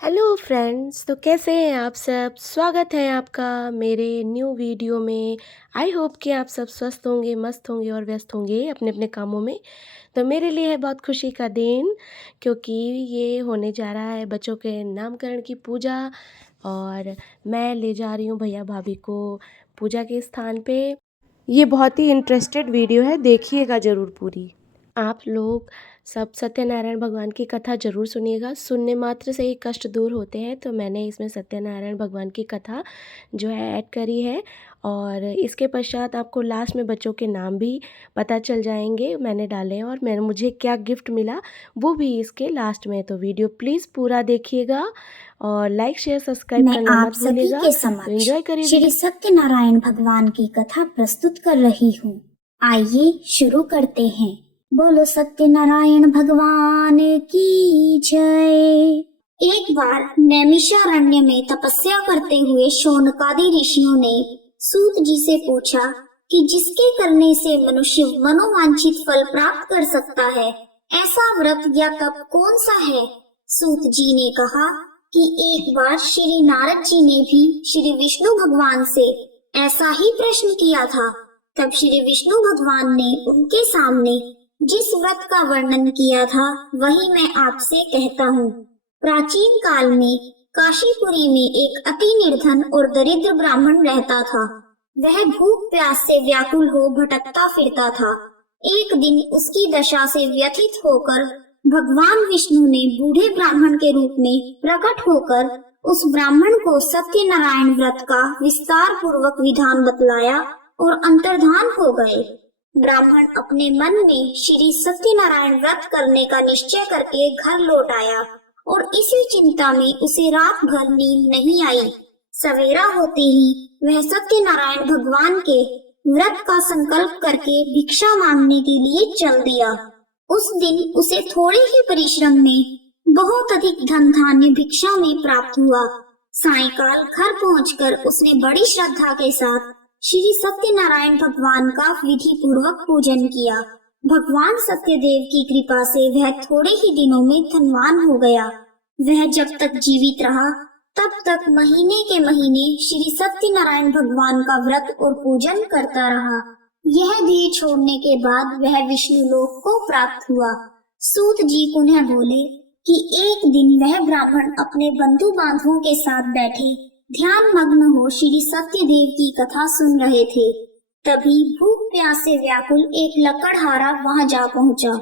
Hello friends, तो कैसे हैं आप सब? स्वागत है आपका मेरे न्यू वीडियो में। आई होप कि आप सब स्वस्थ होंगे, मस्त होंगे और व्यस्त होंगे अपने अपने कामों में। तो मेरे लिए है बहुत खुशी का दिन, क्योंकि ये होने जा रहा है बच्चों के नामकरण की पूजा। और मैं ले जा रही हूँ भैया भाभी को पूजा के स्थान पे। ये बहुत ही इंटरेस्टेड वीडियो है, देखिएगा ज़रूर पूरी। आप लोग सब सत्यनारायण भगवान की कथा ज़रूर सुनिएगा। सुनने मात्र से ही कष्ट दूर होते हैं, तो मैंने इसमें सत्यनारायण भगवान की कथा जो है ऐड करी है। और इसके पश्चात आपको लास्ट में बच्चों के नाम भी पता चल जाएंगे, मैंने डाले हैं। और मुझे क्या गिफ्ट मिला वो भी इसके लास्ट में। तो वीडियो प्लीज़ पूरा देखिएगा और लाइक शेयर सब्सक्राइब मैं करना आप मत सभी भूलिएगा। के तो समक्ष एंजॉय करिए श्री वीडियो। सत्यनारायण भगवान की कथा प्रस्तुत कर रही हूँ। आइए शुरू करते हैं। बोलो सत्यनारायण भगवान की जय। एक बार नैमिषारण्य में तपस्या करते हुए शौनकादि ऋषियों ने सूत जी से पूछा कि जिसके करने से मनुष्य मनोवांछित फल प्राप्त कर सकता है, ऐसा व्रत या तप कौन सा है। सूत जी ने कहा कि एक बार श्री नारद जी ने भी श्री विष्णु भगवान से ऐसा ही प्रश्न किया था। तब श्री विष्णु भगवान ने उनके सामने जिस व्रत का वर्णन किया था वही मैं आपसे कहता हूँ। प्राचीन काल में काशीपुरी में एक अति निर्धन और दरिद्र ब्राह्मण रहता था। वह भूख प्यास से व्याकुल हो भटकता फिरता था। एक दिन उसकी दशा से व्यथित होकर भगवान विष्णु ने बूढ़े ब्राह्मण के रूप में प्रकट होकर उस ब्राह्मण को सत्यनारायण व्रत का विस्तार पूर्वक विधान बतलाया और अंतर्धान हो गए। ब्राह्मण अपने मन में श्री सत्यनारायण व्रत करने का निश्चय करके घर लौट आया और इसी चिंता में उसे रात भर नींद नहीं आई। सवेरा होते ही वह सत्यनारायण भगवान के व्रत का संकल्प करके भिक्षा मांगने के लिए चल दिया। उस दिन उसे थोड़े ही परिश्रम में बहुत अधिक धन धान्य भिक्षा में प्राप्त हुआ। सायंकाल घर पहुंचकर उसने बड़ी श्रद्धा के साथ श्री सत्यनारायण भगवान का विधि पूर्वक पूजन किया। भगवान सत्यदेव की कृपा से वह थोड़े ही दिनों में धनवान हो गया। वह जब तक जीवित रहा तब तक महीने के महीने श्री सत्यनारायण भगवान का व्रत और पूजन करता रहा। यह देह छोड़ने के बाद वह विष्णु लोक को प्राप्त हुआ। सूत जी पुनः बोले कि एक दिन वह ब्राह्मण अपने बंधु बांधवों के साथ बैठे ध्यान मग्न हो श्री सत्यदेव की कथा सुन रहे थे। तभी भूख प्यास से व्याकुल एक लकड़हारा वहां जा पहुंचा।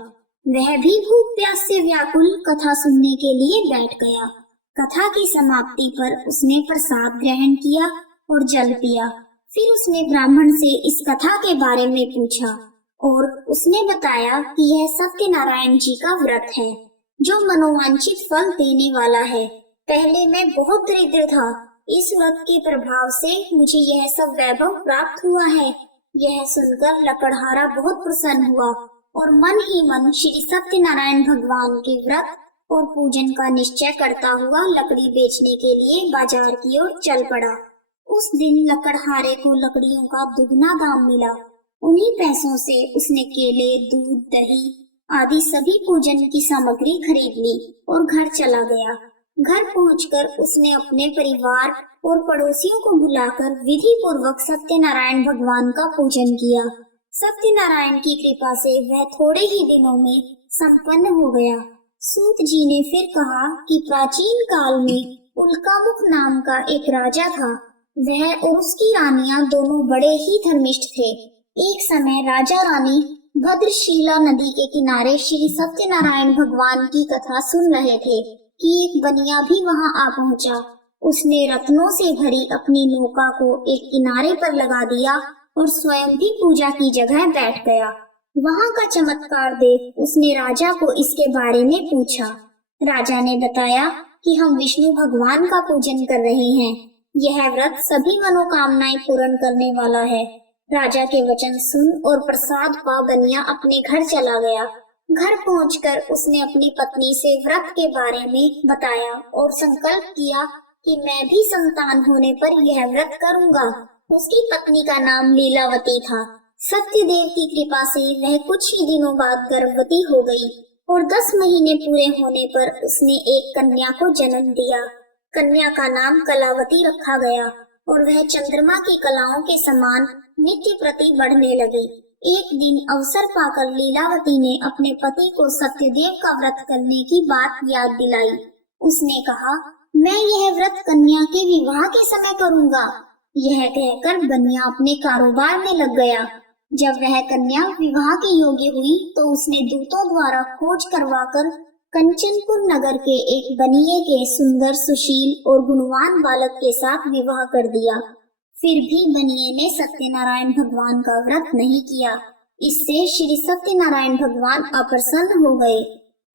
वह भी भूख प्यास से व्याकुल कथा सुनने के लिए बैठ गया। कथा की समाप्ति पर उसने प्रसाद ग्रहण किया और जल पिया। फिर उसने ब्राह्मण से इस कथा के बारे में पूछा और उसने बताया कि यह सत्यनारायण जी का व्रत है जो मनोवांछित फल देने वाला है। पहले मैं बहुत दरिद्र था, इस व्रत के प्रभाव से मुझे यह सब वैभव प्राप्त हुआ है। यह सुनकर लकड़हारा बहुत प्रसन्न हुआ और मन ही मन श्री सत्यनारायण भगवान के व्रत और पूजन का निश्चय करता हुआ लकड़ी बेचने के लिए बाजार की ओर चल पड़ा। उस दिन लकड़हारे को लकड़ियों का दुगना दाम मिला। उन्हीं पैसों से उसने केले, दूध, दही आदि सभी पूजन की सामग्री खरीद ली और घर चला गया। घर पहुंचकर उसने अपने परिवार और पड़ोसियों को बुलाकर विधि पूर्वक सत्यनारायण भगवान का पूजन किया। सत्यनारायण की कृपा से वह थोड़े ही दिनों में संपन्न हो गया। सूत जी ने फिर कहा कि प्राचीन काल में उल्कामुख नाम का एक राजा था। वह और उसकी रानियां दोनों बड़े ही धर्मिष्ठ थे। एक समय राजा रानी भद्रशीला नदी के किनारे श्री सत्यनारायण भगवान की कथा सुन रहे थे कि एक बनिया भी वहां आ पहुंचा। उसने रत्नों से भरी अपनी नौका को एक किनारे पर लगा दिया और स्वयं भी पूजा की जगह बैठ गया। वहां का चमत्कार देख उसने राजा को इसके बारे में पूछा। राजा ने बताया कि हम विष्णु भगवान का पूजन कर रहे हैं। यह व्रत सभी मनोकामनाएं पूर्ण करने वाला है। राजा के वचन सुन और प्रसाद पा बनिया अपने घर चला गया। घर पहुंचकर उसने अपनी पत्नी से व्रत के बारे में बताया और संकल्प किया कि मैं भी संतान होने पर यह व्रत करूंगा। उसकी पत्नी का नाम लीलावती था। सत्यदेव की कृपा से वह कुछ ही दिनों बाद गर्भवती हो गई और 10 महीने पूरे होने पर उसने एक कन्या को जन्म दिया। कन्या का नाम कलावती रखा गया और वह चंद्रमा की कलाओं के समान नित्य प्रति बढ़ने लगी। एक दिन अवसर पाकर लीलावती ने अपने पति को सत्यदेव का व्रत करने की बात याद दिलाई। उसने कहा, मैं यह व्रत कन्या के विवाह के समय करूंगा। यह कहकर बनिया अपने कारोबार में लग गया। जब वह कन्या विवाह के योग्य हुई तो उसने दूतों द्वारा खोज करवाकर कंचनपुर नगर के एक बनिए के सुंदर, सुशील और गुणवान बालक के साथ विवाह कर दिया। फिर भी बनिए ने सत्यनारायण भगवान का व्रत नहीं किया। इससे श्री सत्यनारायण भगवान अप्रसन्न हो गए।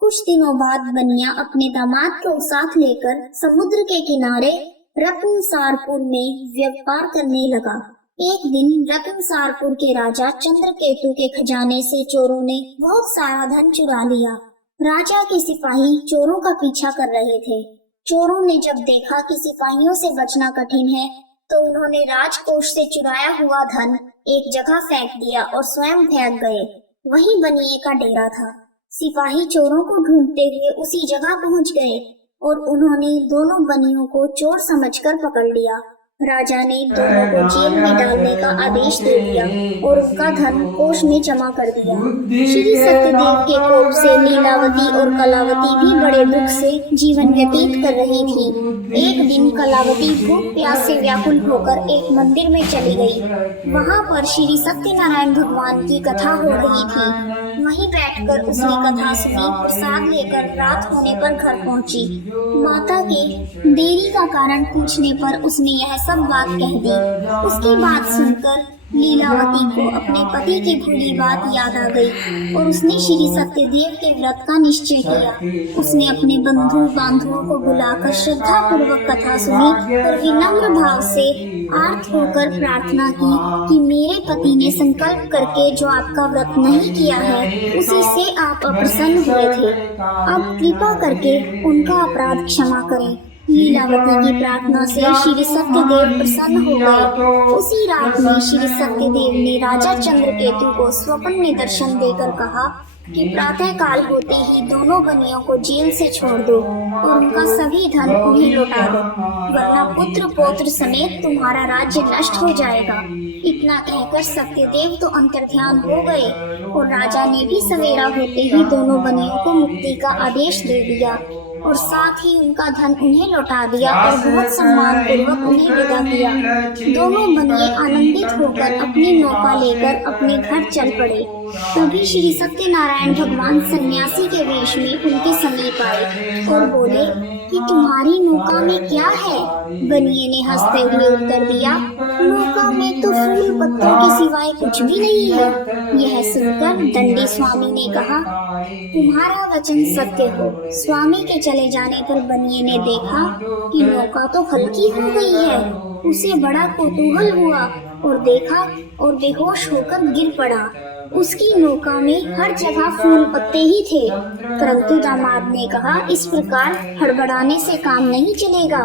कुछ दिनों बाद बनिया अपने दामाद को साथ लेकर समुद्र के किनारे रत्नसारपुर में व्यापार करने लगा। एक दिन रत्नसारपुर के राजा चंद्रकेतु के खजाने से चोरों ने बहुत सारा धन चुरा लिया। राजा के सिपाही चोरों का पीछा कर रहे थे। चोरों ने जब देखा कि सिपाहियों से बचना कठिन है तो उन्होंने राजकोष से चुराया हुआ धन एक जगह फेंक दिया और स्वयं भाग गए। वहीं बनिए का डेरा था। सिपाही चोरों को ढूंढते हुए उसी जगह पहुंच गए और उन्होंने दोनों बनियों को चोर समझकर पकड़ लिया। राजा ने दोनों को जेल में डालने का आदेश दे दिया और उनका धन कोष में जमा कर दिया। श्री सत्यदेव के कोप से लीलावती और कलावती भी बड़े दुख से जीवन व्यतीत कर रही थी। एक दिन कलावती भूख प्यास से व्याकुल होकर एक मंदिर में चली गई। वहाँ पर श्री सत्यनारायण भगवान की कथा हो रही थी। वहीं बैठकर उसने कथा सुनी। प्रसाद लेकर रात होने पर घर पहुंची। माता के देरी का कारण पूछने पर उसने यह सब बात कह दी। उसकी बात सुनकर लीलावती को अपने पति की भूली बात याद आ गई और उसने श्री सत्यदेव के व्रत का निश्चय किया। उसने अपने बंधु बांधवों को बुलाकर श्रद्धा पूर्वक कथा सुनी और विनम्र भाव से आर्त होकर प्रार्थना की कि मेरे पति ने संकल्प करके जो आपका व्रत नहीं किया है उसी से आप अप्रसन्न हुए थे। अब कृपा करके उनका अपराध क्षमा करें। लीलावती की प्रार्थना से श्री सत्यदेव प्रसन्न हो गए। उसी रात में श्री सत्यदेव ने राजा चंद्रकेतु को स्वप्न में दर्शन देकर कहा कि प्रातः काल होते ही दोनों बनियों को जेल से छोड़ दो और उनका सभी धन उन्हें लौटा दो, वरना पुत्र पौत्र समेत तुम्हारा राज्य नष्ट हो जाएगा। इतना कहकर सत्यदेव तो अंतर्ध्यान हो गए और राजा ने भी सवेरा होते ही दोनों बनियों को मुक्ति का आदेश दे दिया और साथ ही उनका धन उन्हें लौटा दिया और बहुत सम्मान पूर्वक उन्हें विदा किया। दोनों बनिए आनंदित होकर अपनी नौका लेकर अपने घर चल पड़े। तभी श्री सत्यनारायण भगवान सन्यासी के वेश में उनके समीप आए और बोले कि तुम्हारी नौका में क्या है? बनिए ने हंसते हुए उत्तर दिया, नौका में तो फूल पत्तों के सिवाय कुछ भी नहीं है। यह सुनकर दंडी स्वामी ने कहा, तुम्हारा वचन सत्य हो। स्वामी के चले जाने पर बनिए ने देखा कि नौका तो हल्की हो गई है। उसे बड़ा कौतूहल हुआ और देखा और बेहोश होकर गिर पड़ा। उसकी नौका में हर जगह फूल पत्ते ही थे। परंतु दामाद ने कहा, इस प्रकार हड़बड़ाने से काम नहीं चलेगा।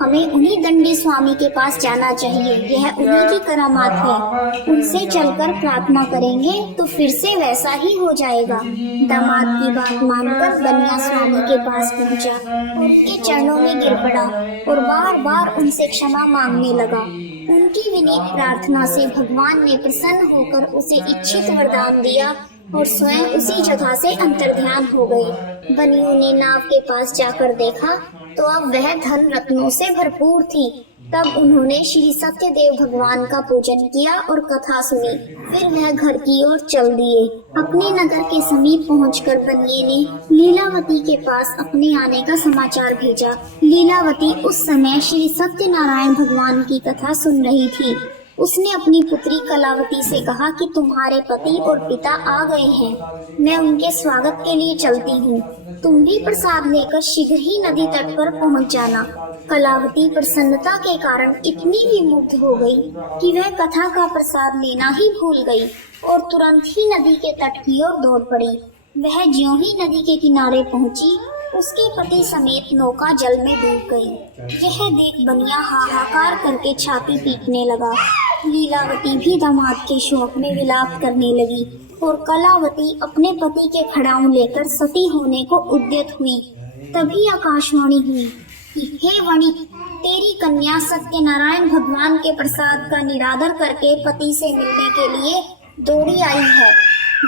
हमें उन्हीं दंडी स्वामी के पास जाना चाहिए। यह उन्हीं की करामात है। उनसे चलकर प्रार्थना करेंगे तो फिर से वैसा ही हो जाएगा। दामाद की बात मानकर बनिया स्वामी के पास पहुंचा, उनके चरणों में गिर पड़ा और बार बार उनसे क्षमा मांगने लगा। उनकी विनीत प्रार्थना से भगवान ने प्रसन्न होकर उसे इच्छित वरदान दिया और स्वयं उसी जगह से अंतर्ध्यान हो गए। बनियों ने नाव के पास जाकर देखा तो अब वह धन रत्नों से भरपूर थी। तब उन्होंने श्री सत्यदेव भगवान का पूजन किया और कथा सुनी। फिर वह घर की ओर चल दिए। अपने नगर के समीप पहुंचकर बनिए ने लीलावती के पास अपने आने का समाचार भेजा। लीलावती उस समय श्री सत्यनारायण भगवान की कथा सुन रही थी। उसने अपनी पुत्री कलावती से कहा कि तुम्हारे पति और पिता आ गए हैं। मैं उनके स्वागत के लिए चलती हूँ। तुम भी प्रसाद लेकर शीघ्र ही नदी तट पर पहुँच जाना। कलावती प्रसन्नता के कारण इतनी विमुग्ध हो गई कि वह कथा का प्रसाद लेना ही भूल गई और तुरंत ही नदी के तट की ओर दौड़ पड़ी। वह ज्यों ही नदी के किनारे पहुंची, उसके पति समेत नौका जल में डूब गई। यह देख बनिया हाहाकार करके छाती पीटने लगा। लीलावती भी दामाद के शोक में विलाप करने लगी और कलावती अपने पति के खड़ाऊं लेकर सती होने को उद्यत हुई। तभी आकाशवाणी हुई कि हे वणिक, तेरी कन्या सत्यनारायण भगवान के प्रसाद का निरादर करके पति से मिलने के लिए दौड़ी आई है।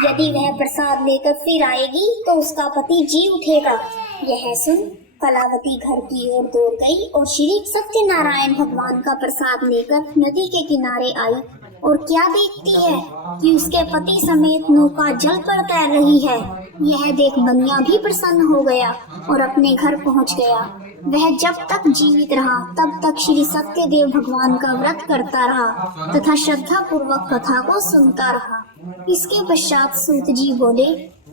यदि वह प्रसाद लेकर फिर आएगी तो उसका पति जी उठेगा। यह सुन कलावती घर की ओर दौड़ गई और श्री सत्यनारायण भगवान का प्रसाद लेकर नदी के किनारे आई और क्या देखती है कि उसके पति समेत नौका जल पर तैर रही है। यह देख बनिया भी प्रसन्न हो गया और अपने घर पहुंच गया। वह जब तक जीवित रहा तब तक श्री सत्यदेव भगवान का व्रत करता रहा तथा श्रद्धा पूर्वक कथा को सुनता रहा। इसके पश्चात सूत जी बोले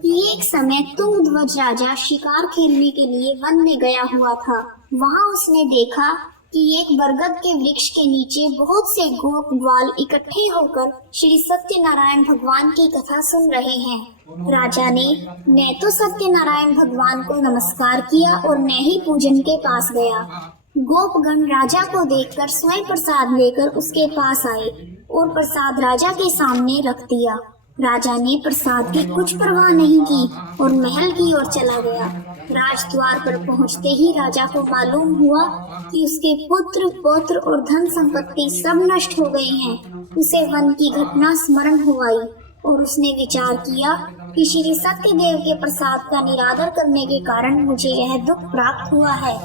कि एक समय तुंगध्वज राजा शिकार खेलने के लिए वन में गया हुआ था। वहां उसने देखा कि एक बरगद के वृक्ष के नीचे बहुत से गोप ग्वाल इकट्ठे होकर श्री सत्यनारायण भगवान की कथा सुन रहे हैं। राजा ने न तो सत्यनारायण भगवान को नमस्कार किया और न ही पूजन के पास गया। गोपगण राजा को देखकर स्वयं प्रसाद लेकर उसके पास आए और प्रसाद राजा के सामने रख दिया। राजा ने प्रसाद की कुछ परवाह नहीं की और महल की ओर चला गया। राजद्वार पर पहुंचते ही राजा को मालूम हुआ कि उसके पुत्र पौत्र और धन संपत्ति सब नष्ट हो गए हैं। उसे वन की घटना स्मरण हो आई और उसने विचार किया कि श्री सत्यदेव के प्रसाद का निरादर करने के कारण मुझे यह दुख प्राप्त हुआ है।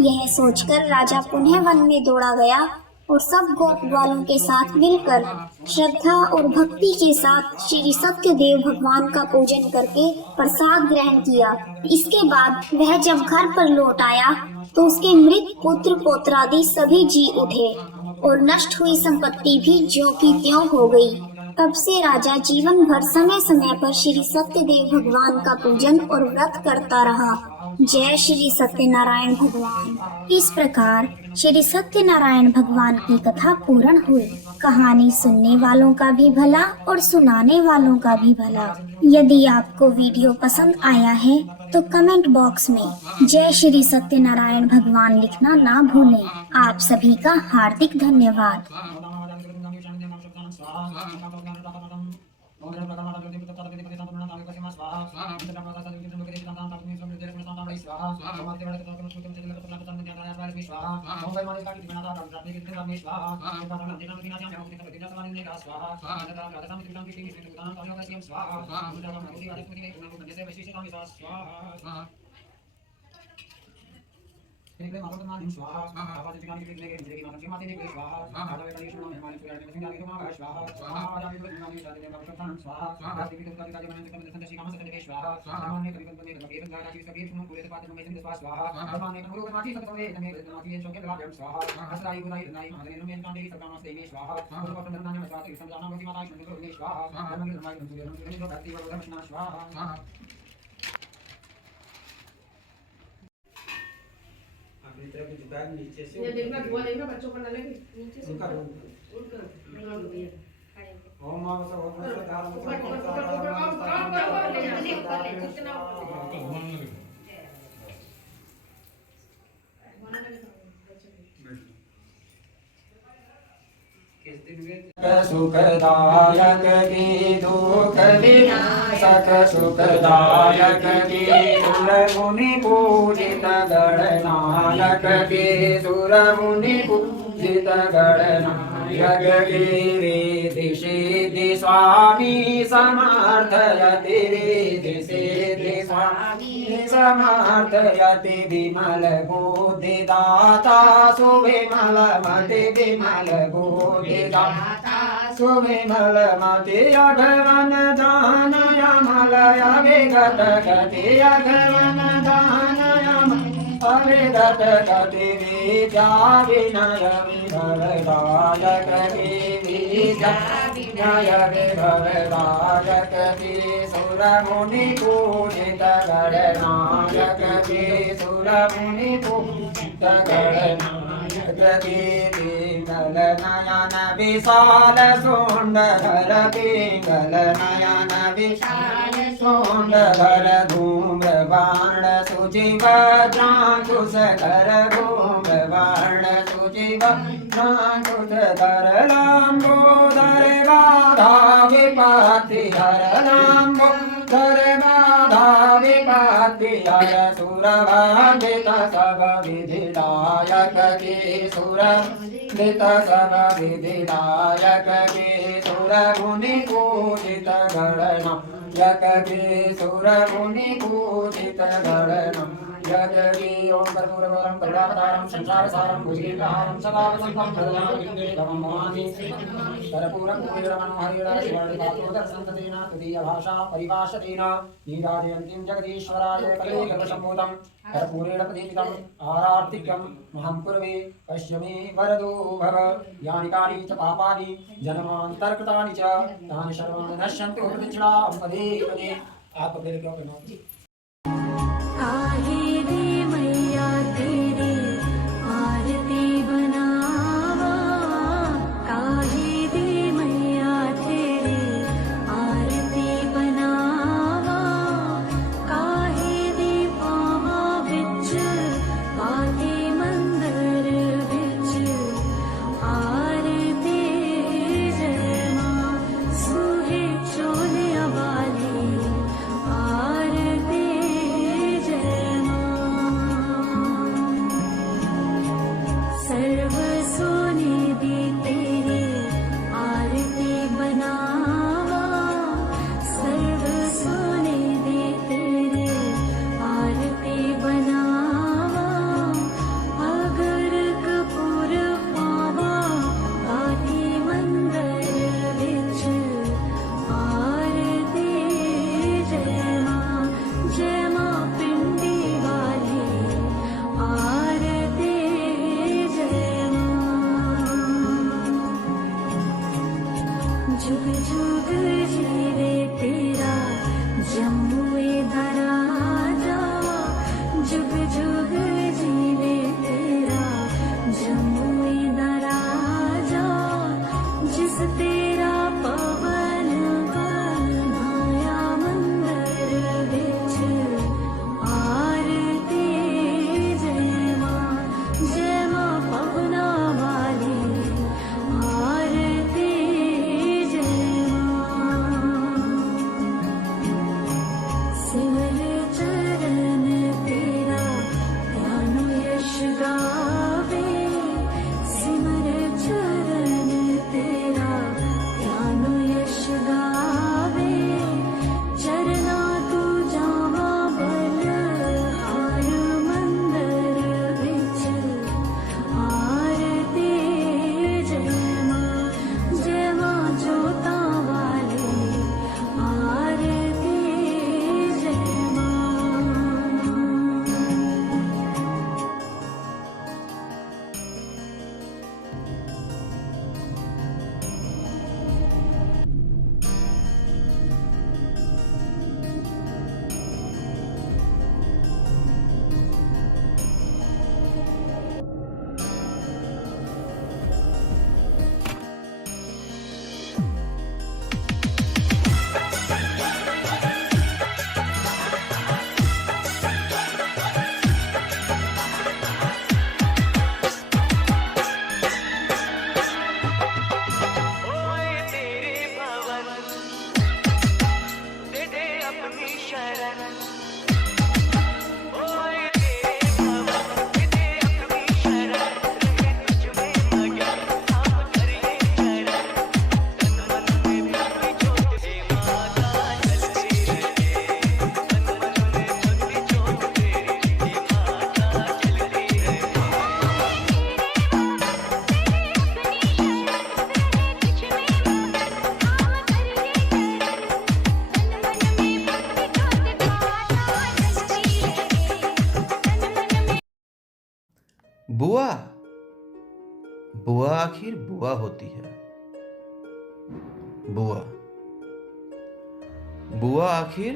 यह सोचकर राजा पुनः वन में दौड़ा गया और सब गोप ग्वालों के साथ मिलकर श्रद्धा और भक्ति के साथ श्री सत्यदेव भगवान का पूजन करके प्रसाद ग्रहण किया। इसके बाद वह जब घर पर लौट आया तो उसके मृत पुत्र पौत्रादि सभी जी उठे और नष्ट हुई संपत्ति भी ज्यों की त्यों हो गई। तब से राजा जीवन भर समय समय पर श्री सत्यदेव भगवान का पूजन और व्रत करता रहा। जय श्री सत्यनारायण भगवान। इस प्रकार श्री सत्यनारायण भगवान की कथा पूर्ण हुई। कहानी सुनने वालों का भी भला और सुनाने वालों का भी भला। यदि आपको वीडियो पसंद आया है तो कमेंट बॉक्स में जय श्री सत्यनारायण भगवान लिखना ना भूलें। आप सभी का हार्दिक धन्यवाद। नीचे से ये देखना धुआं देखना बच्चों पर डालेंगे नीचे से उनका ओम मां सब होता है सुखदायक की दुख विनाशक सुखदायक की सुर मुनि पूजित गणनायक की सुर मुनि पूजित गणनायक की रिद्धि सिद्धि स्वामी समर्थयति रिद्धि सिद्धि स्वामी समर्थयति विमल बुद्धि दाता सुविमल मति विमल बुद्धि दाता सुविमल मति अघवन दानय मलय विगत गति अघवन दानय अविगत गति विद्या विनय विभवदायक विद्या विनय विभवदायक सुर मुनि पूजित गणनायक सुर मुनि पूजित गणनायक पिंगल नयन विशाल सुंदर पिंगल नयन विशाल सुंदर धूम्र बाण सुजीव वज्रांकुशधर धूम्र बाण सुजीव वज्रांकुशधर लंबो जय सुरवंदित सब विधिदायक की सुरवंदित सब विधिदायक की सुर मुनि पूजित गणनायक की सुर मुनि पूजित गणनायक की ओम कर्पूरगौरम करुणावतारम संसारसारम भुजगेन्द्रहारं सदा वसन्तं हृदयारविन्दं नमामि कर्पूरपूर्णमनोहरिणशिवर्णिकातोदर्शन्ततेन तदीयभाषा परिभाषतेन नीराजयन्तीं जगदीश्वराय कलियुगसम्भूतं कर्पूरेण प्रदीपितम् आरार्तिक्यं महं कुर्वे पश्य मे वरदो भव यानि कानि च पापानि जन्मान्तरकृतानि च तानि सर्वाणि नश्यन्तु प्रतिक्षणां पदे पदे। आप पकड़ क्यों करना काहे रे मैया तेरी आरती बनावा, काहे रे मैया तेरी आरती बनावा, काहे रे पावा बिच बाते मंदिर बिच आरती जयमा सुहे चोलिया वाली आरती जयमा सर्व सोने दी तेरी आरती बनावा, सर्व सोने दी तेरी आरती बनावा, अगर कपूर पावा बाती मंदिर विच आरती जयमा जयमा पिंडी वाली आरती जयमा जुग जुग जीवे तेरा जम्मुए धरा जा, जुग जुग जीवे तेरा जम्मुए धरा जा, जिस तेरा पवन बनाया मंदिर विच आरती जयमा जयमा पवना वाली आरती जयमा सिमर चरण तेरा ध्यान यश गावे, सिमर चरण तेरा ध्यान यश गावे, चरना तू जावा बलहार मंदिर विच आरती जयमा जयमा जोता वाली आरती जयमा। ओए तेरे भवन दे दे अपनी शरण, ओए तेरे भवन दे दे अपनी शरण, रहे तुझ में मगन हम करिए चरण, तन मन में भक्ति ज्योत हे माता जलती रहे, तन मन में भक्ति ज्योत तेरी हे माता जलती रहे। बुआ बुआ आखिर बुआ होती है। बुआ बुआ आखिर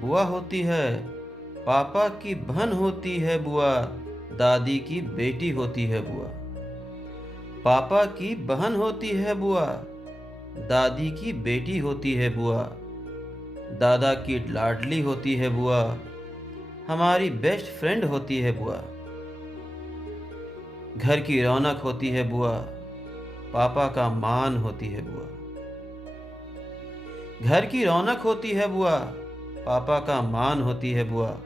बुआ होती है। पापा की बहन होती है बुआ, दादी की बेटी होती है बुआ। पापा की बहन होती है बुआ, दादी की बेटी होती है बुआ। दादा की लाडली होती है बुआ, हमारी बेस्ट फ्रेंड होती है बुआ। घर की रौनक होती है बुआ, पापा का मान होती है बुआ। घर की रौनक होती है बुआ, पापा का मान होती है बुआ।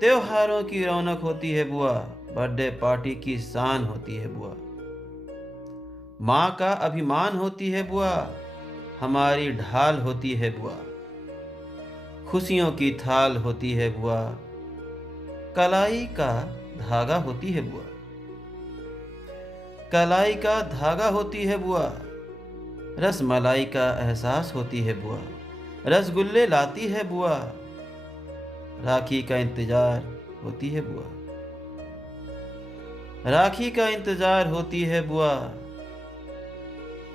त्योहारों की रौनक होती है बुआ, बर्थडे पार्टी की शान होती है बुआ। माँ का अभिमान होती है बुआ, हमारी ढाल होती है बुआ। खुशियों की थाल होती है बुआ, कलाई का धागा होती है बुआ। कलाई का धागा होती है बुआ, रसमलाई का एहसास होती है बुआ। रसगुल्ले लाती है बुआ, राखी का इंतजार होती है बुआ। राखी का इंतजार होती है बुआ,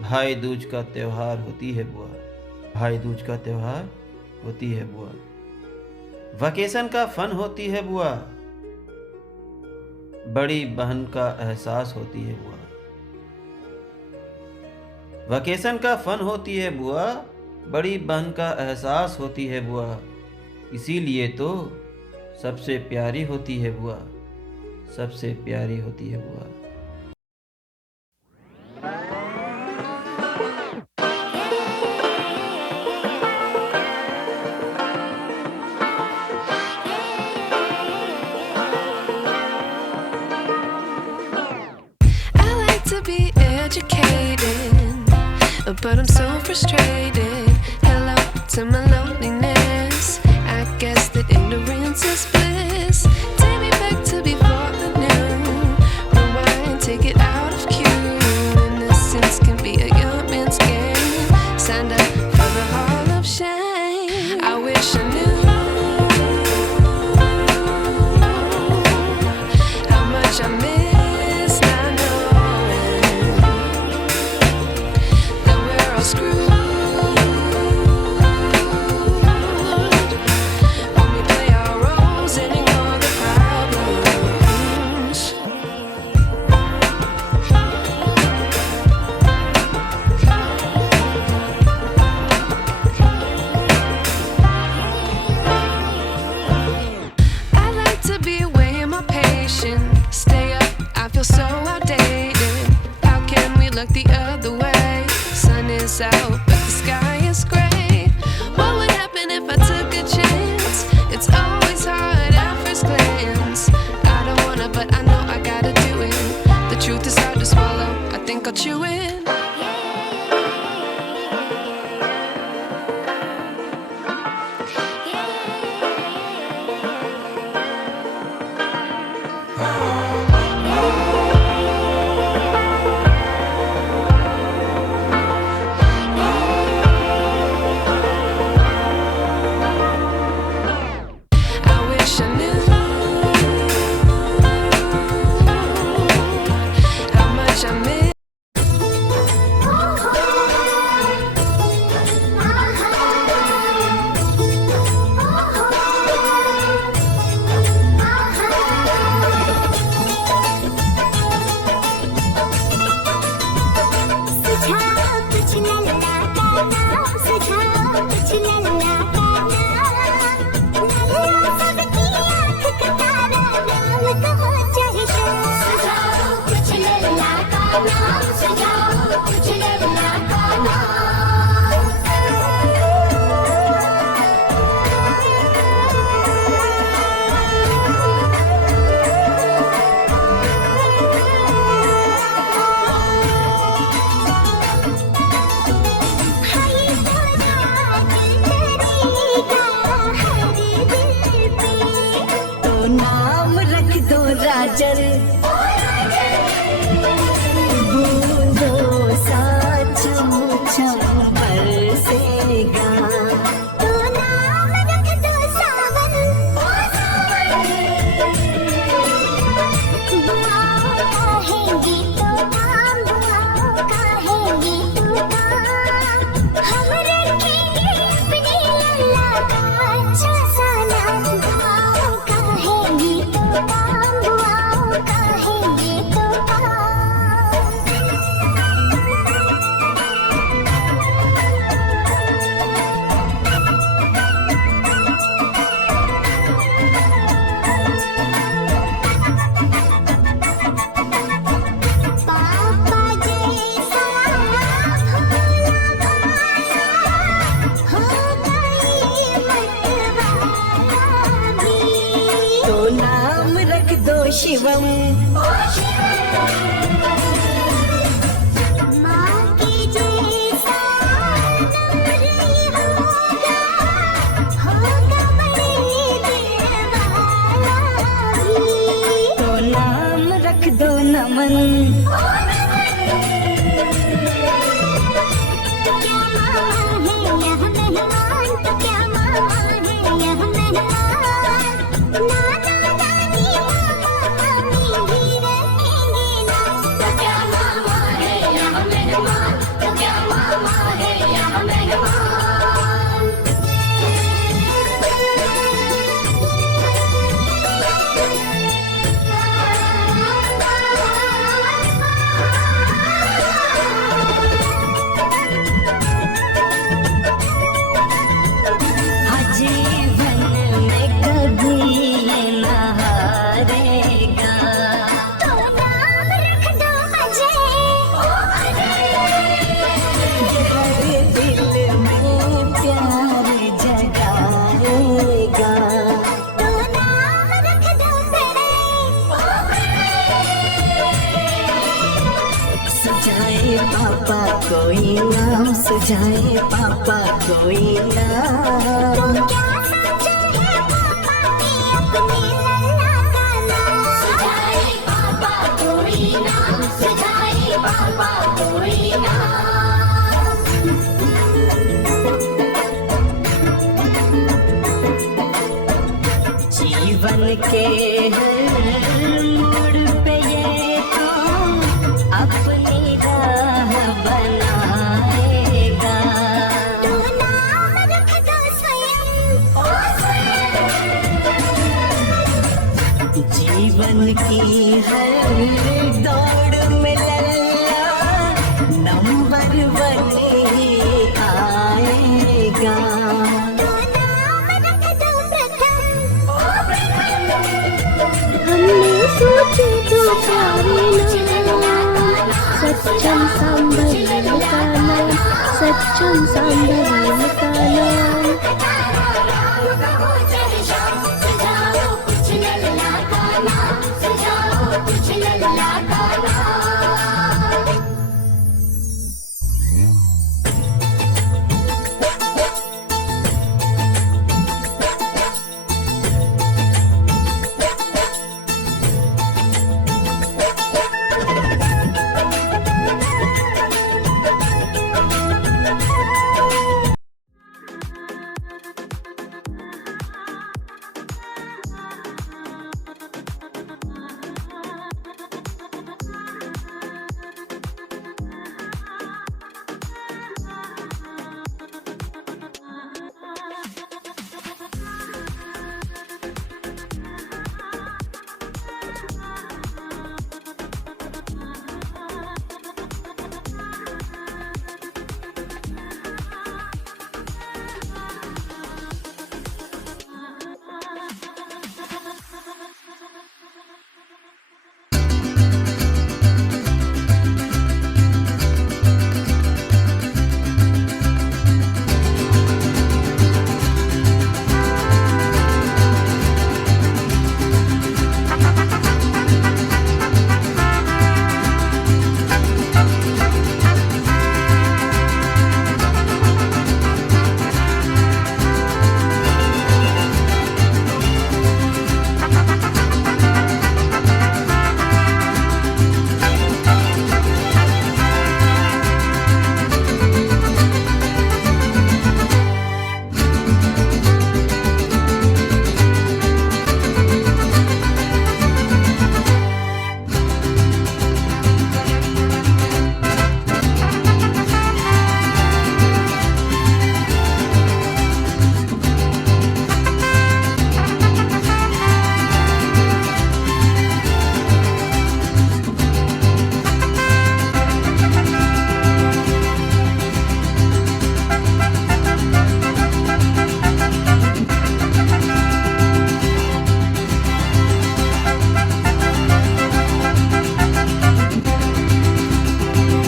भाई दूज का त्योहार होती है बुआ। भाई दूज का त्योहार होती है बुआ। वकेशन का फन होती है बुआ, बड़ी बहन का एहसास होती है बुआ। वकेशन का फन होती है बुआ, बड़ी बहन का एहसास होती है बुआ। इसीलिए तो सबसे प्यारी होती है बुआ, सबसे प्यारी होती है बुआ। I like to be educated, but I'm so frustrated. Hello to my loneliness. I guess that ignorance is bliss. Take me back to before I knew. Rewind, take it out of cue. Innocence can be a young man's game. Signed up for the hall of shame. I wish I knew how much I miss not knowing that we're all screwed when we play our roles and ignore the problems. I like to be away in my patience. Stay up, I feel so outdated. How can we look the other way? Sun is out, but the sky is gray. What would happen if I took a chance? It's always hard at first glance. I don't wanna, but I know I gotta do it. The truth is hard to swallow, I think I'll chew it. I wish I knew how much I miss. Shivam. माँ के जैसा number होगा, होगा बड़े दिल वाला भी। तो नाम रख दो नमन। क्या मामा है यह मेहमान, तो क्या मामा है यह मेहमान। नाना नानी मामा मामी भी रहेंगे ना। तो क्या मामा है यह मेहमान, तो क्या मामा है यह मेहमान। जीवन में कभी ये न हारेगा। तो नाम रख दो अजय। हर दिल में प्यार जगाएगा। तो नाम रख दो सुझाए पापा कोई नाम, सुझाए पापा कोई नाम। तो क्या सोचा है पापा ने अपने लल्ला का नाम। सुझाए पापा कोई नाम, सुझाए पापा कोई नाम। जीवन के हर मोड़ पे ये तो अपनी राह बनाएगा। तो नाम रख दो स्वयं। जीवन की हर दौड़ में लल्ला नंबर 1 आएगा। तो नाम रख दो प्रथम। हमने सोचे तो प्यारे नाम, सच्चम सांभर का नाम, सच्चम सांभर का नाम। सुझाओ कुछ लल्ला का नाम, सुझाओ कुछ लल्ला का